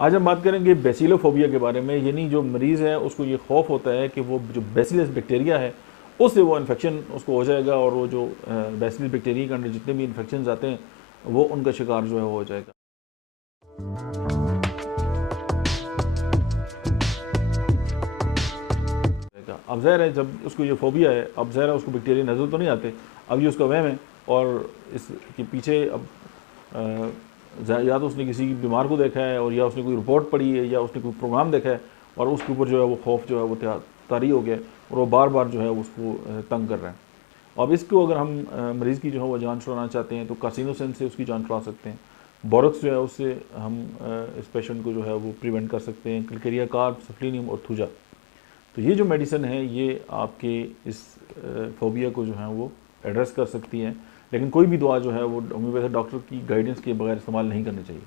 आज हम बात करेंगे बेसिलोफोबिया के बारे में, यानी जो मरीज़ है उसको ये खौफ होता है कि वो जो बेसिलस बैक्टीरिया है उससे वो इन्फेक्शन उसको हो जाएगा और वो जो बेसिलस बैक्टीरिया के अंदर जितने भी इन्फेक्शन आते हैं वो उनका शिकार जो है वो हो जाएगा। अब ज़ाहिर है जब उसको ये फोबिया है, अब ज़ाहिर है उसको बैक्टीरिया नज़र तो नहीं आते, अब ये उसका वहम है और इसके पीछे अब या तो उसने किसी बीमार को देखा है और या उसने कोई रिपोर्ट पढ़ी है या उसने कोई प्रोग्राम देखा है और उसके ऊपर जो है वो खौफ जो है वो तारी हो गया और वो बार बार जो है उसको तंग कर रहा है। अब इसको अगर हम मरीज़ की जो है वो जान छुड़ाना चाहते हैं तो कार्सिनोसिन से उसकी जान छुड़ा सकते हैं। बोरक्स जो है उससे हम इस पेशेंट को जो है वो प्रिवेंट कर सकते हैं। क्लिकेरिया कार्प, सफ्लिनियम और थूजा, तो ये जो मेडिसिन है ये आपके इस फोबिया को जो है वो एड्रेस कर सकती हैं। लेकिन कोई भी दवा जो है वो होम्योपैथिक डॉक्टर की गाइडेंस के बगैर इस्तेमाल नहीं करनी चाहिए।